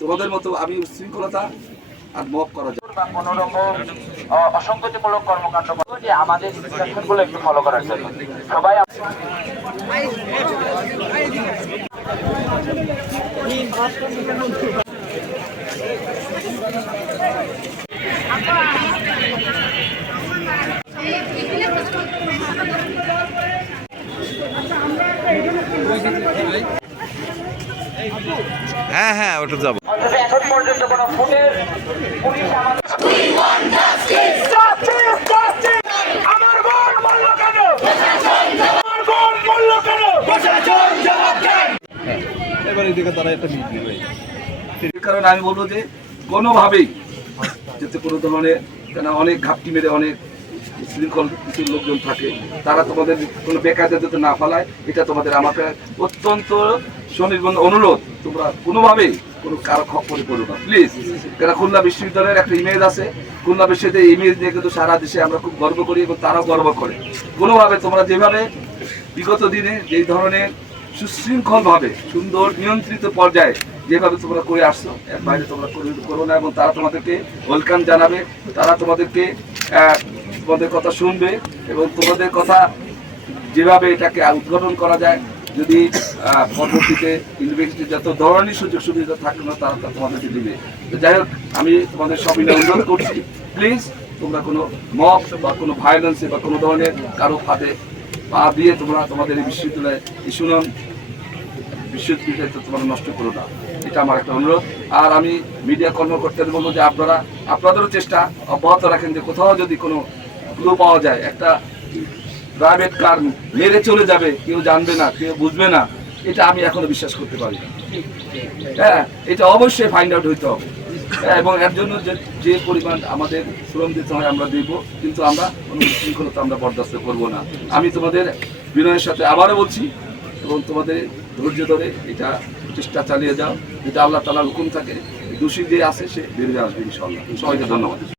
তোমাদের মতো আমি উচ্ছৃঙ্খলতা আর মব করা যায় অসংগতিমূলক কর্মকাণ্ড যে আমাদের ইনস্ট্রাকশনগুলো একটু ফলো করার জন্য সবাই হ্যাঁ হ্যাঁ ওটা যাবো। এখন পর্যন্ত কোনো ফুটের পুলিশ কারণ আমি বলবো যে কোনোভাবেই যাতে কোনো ধরনের, কেন অনেক ঘাপটি মেরে অনেক শৃঙ্খল কিছু লোকজন থাকে, তারা তোমাদের কোনো বেকায়দা যাতে না ফেলায়, এটা তোমাদের আমাকে অত্যন্ত সুনির্বন্ধ অনুরোধ। তোমরা কোনোভাবেই কোনো কারো খপ্পরে পড়ো না প্লিজ। কেন খুলনা বিশ্ববিদ্যালয়ের একটা ইমেজ আছে, খুলনা বিশ্ববিদ্যালয়ের ইমেজ নিয়ে কিন্তু সারা দেশে আমরা খুব গর্ব করি এবং তারাও গর্ব করে। কোনোভাবে তোমরা যেভাবে বিগত দিনে যেই ধরনের সুশৃঙ্খলভাবে সুন্দর নিয়ন্ত্রিত পর্যায়ে যেভাবে তোমরা করে আসছো, এর বাইরে তোমরা করো না। এবং তারা তোমাদেরকে ওয়েলকাম জানাবে, তারা তোমাদেরকে তোমাদের কথা শুনবে এবং তোমাদের কথা যেভাবে এটাকে উদ্ঘাটন করা যায়, যদি পরবর্তীতে ইউনিভার্সিটি যত ধরনের সুযোগ সুবিধা থাকে না তারা তোমাদেরকে দিবে। তো যাই হোক, আমি তোমাদের সবাই অনুরোধ করছি, প্লিজ তোমরা কোনো মব বা কোনো ভায়োলেন্সে বা কোনো ধরনের কারো ফাঁদে পা দিয়ে তোমরা তোমাদের এই বিশ্ববিদ্যালয়ে এই সুনাম বিশ্ববিদ্যালয়টা তোমরা নষ্ট করো না, এটা আমার একটা অনুরোধ। আর আমি মিডিয়া কর্মকর্তাদের বলবো যে আপনাদেরও চেষ্টা অব্যাহত রাখেন যে কোথাও যদি কোনো ক্লু পাওয়া যায়, একটা প্রাইভেট কার মেরে চলে যাবে, কেউ জানবে না, কেউ বুঝবে না, এটা আমি এখনো বিশ্বাস করতে পারি না। হ্যাঁ, এটা অবশ্যই ফাইন্ড আউট হইতে হবে। এবং এর জন্য যে পরিমাণ আমাদের শ্রম দিতে হয় আমরা দেব, কিন্তু আমরা কোনো শৃঙ্খলতা আমরা বরদাস্ত করবো না। আমি তোমাদের বিনয়ের সাথে আবারও বলছি, এবং তোমাদের ধৈর্য ধরে এটা চেষ্টা চালিয়ে যাও। যেটা আল্লাহ তাআলার হুকুম থাকে, দোষী যে আছে সে বেরিয়ে আসবে ইনশাআল্লাহ। সবাইকে ধন্যবাদ।